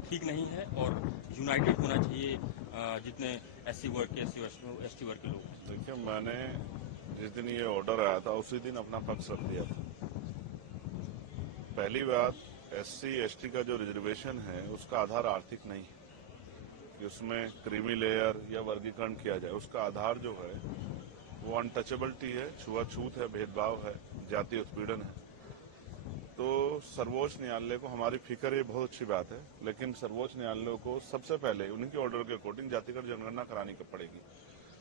ठीक नहीं है और यूनाइटेड होना चाहिए जितने एससी वर्ग के एसटी वर्ग के लोग हैं। देखिए, मैंने जिस दिन ये ऑर्डर आया था उसी दिन अपना पक्ष रख दिया था। पहली बात, एससी एसटी का जो रिजर्वेशन है उसका आधार आर्थिक नहीं है कि उसमें क्रीमी लेयर या वर्गीकरण किया जाए। उसका आधार जो है वो अनटचेबिलिटी है, छुआछूत है, भेदभाव है, जातीय उत्पीड़न है। तो सर्वोच्च न्यायालय को हमारी फिक्र, ये बहुत अच्छी बात है, लेकिन सर्वोच्च न्यायालय को सबसे पहले उन्हीं के ऑर्डर के अकॉर्डिंग जातिगत जनगणना करानी पड़ेगी।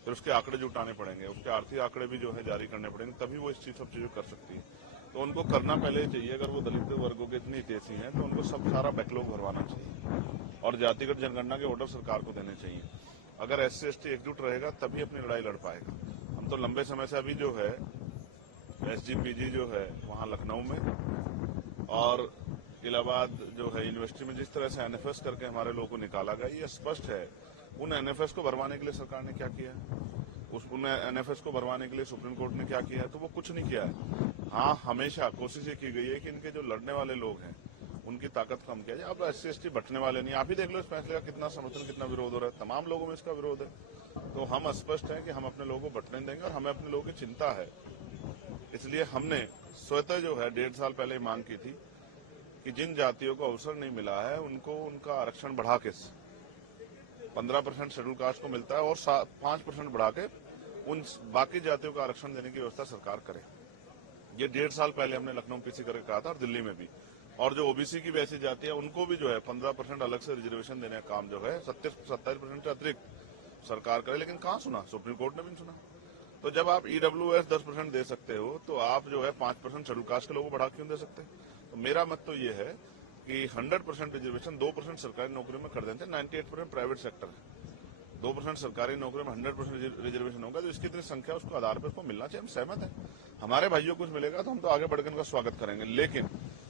फिर उसके आंकड़े जुटाने पड़ेंगे, उसके आर्थिक आंकड़े भी जो है जारी करने पड़ेंगे, तभी वो सब चीजें कर सकती है। तो उनको करना पहले चाहिए। अगर वो दलित वर्गों के इतनी हितैषी हैं तो उनको सब सारा बैकलॉग भरवाना चाहिए और जातिगत जनगणना के ऑर्डर सरकार को देने चाहिए। अगर एससी एसटी एकजुट रहेगा तभी अपनी लड़ाई लड़ पाएगा। हम तो लंबे समय से अभी जो है एसजीपीजी जो है वहां लखनऊ में और इलाहाबाद जो है यूनिवर्सिटी में जिस तरह से एनएफएस करके हमारे लोगों को निकाला गया, ये स्पष्ट है उन एनएफएस को भरवाने के लिए सरकार ने क्या किया है, उन एनएफएस को भरवाने के लिए सुप्रीम कोर्ट ने क्या किया है, तो वो कुछ नहीं किया है। हाँ, हमेशा कोशिश ये की गई है कि इनके जो लड़ने वाले लोग हैं उनकी ताकत कम किया जाए। अब एससी एसटी बटने वाले नहीं, आप ही देख लो इस फैसले का कितना समर्थन, कितना विरोध हो रहा है, तमाम लोगों में इसका विरोध है। तो हम स्पष्ट हैं कि हम अपने लोगों को बटने देंगे और हमें अपने लोगों की चिंता है। इसलिए हमने स्वतः जो है 1.5 साल पहले मांग की थी कि जिन जातियों को अवसर नहीं मिला है उनको उनका आरक्षण बढ़ा के 15% शेड्यूल कास्ट को मिलता है और 5% बढ़ा के उन बाकी जातियों का आरक्षण देने की व्यवस्था सरकार करे। ये 1.5 साल पहले हमने लखनऊ पीसी करके कहा था और दिल्ली में भी। और जो ओबीसी की वैसी जाति है उनको भी जो है 15% अलग से रिजर्वेशन देने का काम जो है 27% से अतिरिक्त सरकार करे, लेकिन कहाँ सुना, सुप्रीम कोर्ट ने भी नहीं सुना। तो जब आप ईडब्ल्यूएस 10% दे सकते हो तो आप जो है 5% शेड्यूल कास्ट के लोगों को बढ़ा क्यों दे सकते? तो मेरा मत तो ये है कि 100% रिजर्वेशन 2% सरकारी नौकरी में कर देते हैं, 98% प्राइवेट सेक्टर है, 2% सरकारी नौकरी में 100% रिजर्वेशन होगा, तो इसकी इतनी संख्या उसको आधार पर उसको मिलना चाहिए। हम सहमत हैं, हमारे भाइयों को कुछ मिलेगा तो हम तो आगे बढ़कर उनका स्वागत करेंगे। लेकिन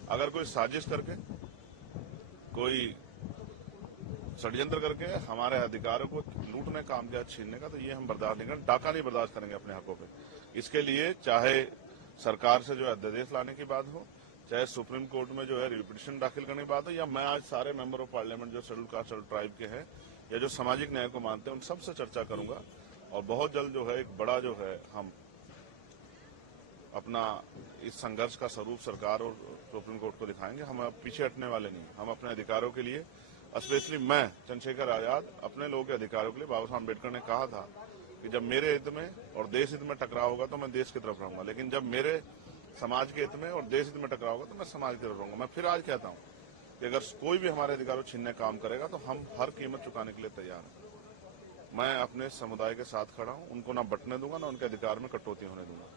अगर कोई साजिश करके, कोई षड्यंत्र करके हमारे अधिकारों को लूटने का काम किया, छीनने का, तो ये हम बर्दाश्त नहीं करेंगे। डाका नहीं बर्दाश्त करेंगे अपने हकों पे। इसके लिए चाहे सरकार से जो है अध्यादेश लाने की बात हो, चाहे सुप्रीम कोर्ट में जो है रिपिटिशन दाखिल करने की बात हो, या मैं आज सारे मेंबर ऑफ पार्लियामेंट जो शेड्यूल कास्ट शेड्यूल ट्राइब के हैं या जो सामाजिक न्याय को मानते हैं उन सबसे चर्चा करूंगा और बहुत जल्द जो है एक बड़ा जो है हम अपना इस संघर्ष का स्वरूप सरकार और सुप्रीम कोर्ट को दिखाएंगे। हम अब पीछे हटने वाले नहीं। हम अपने अधिकारों के लिए, स्पेशली मैं चंद्रशेखर आजाद, अपने लोगों के अधिकारों के लिए, बाबा साहब अम्बेडकर ने कहा था कि जब मेरे हित में और देश हित में टकराव होगा तो मैं देश की तरफ रहूंगा, लेकिन जब मेरे समाज के हित में और देश हित में टकराव होगा तो मैं समाज की तरफ रहूंगा। मैं फिर आज कहता हूं कि अगर कोई भी हमारे अधिकारों छीनने काम करेगा तो हम हर कीमत चुकाने के लिए तैयार हैं। मैं अपने समुदाय के साथ खड़ा हूं, उनको ना बंटने दूंगा, ना उनके अधिकार में कटौती होने दूंगा।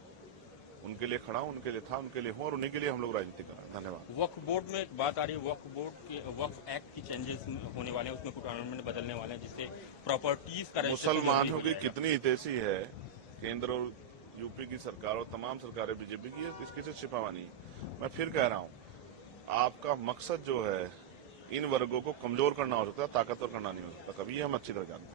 उनके लिए खड़ा हूं, उनके लिए था, उनके लिए हूं और उन्हीं के लिए हम लोग राजनीति कर रहे हैं। धन्यवाद। वक्फ बोर्ड में एक बात आ रही है, वक्फ बोर्ड के वक्फ एक्ट की चेंजेस होने वाले हैं, उसमें कुछ अमेंडमेंट बदलने वाले हैं जिससे प्रॉपर्टीज का मुसलमानों की कितनी हितैषी है केंद्र और यूपी की सरकार और तमाम सरकारें बीजेपी की, इसकी से छिपावा नहीं। मैं फिर कह रहा हूं, आपका मकसद जो है इन वर्गों को कमजोर करना हो सकता है, ताकतवर करना नहीं हो सकता कभी। ये हम अच्छी तरह जानते हैं।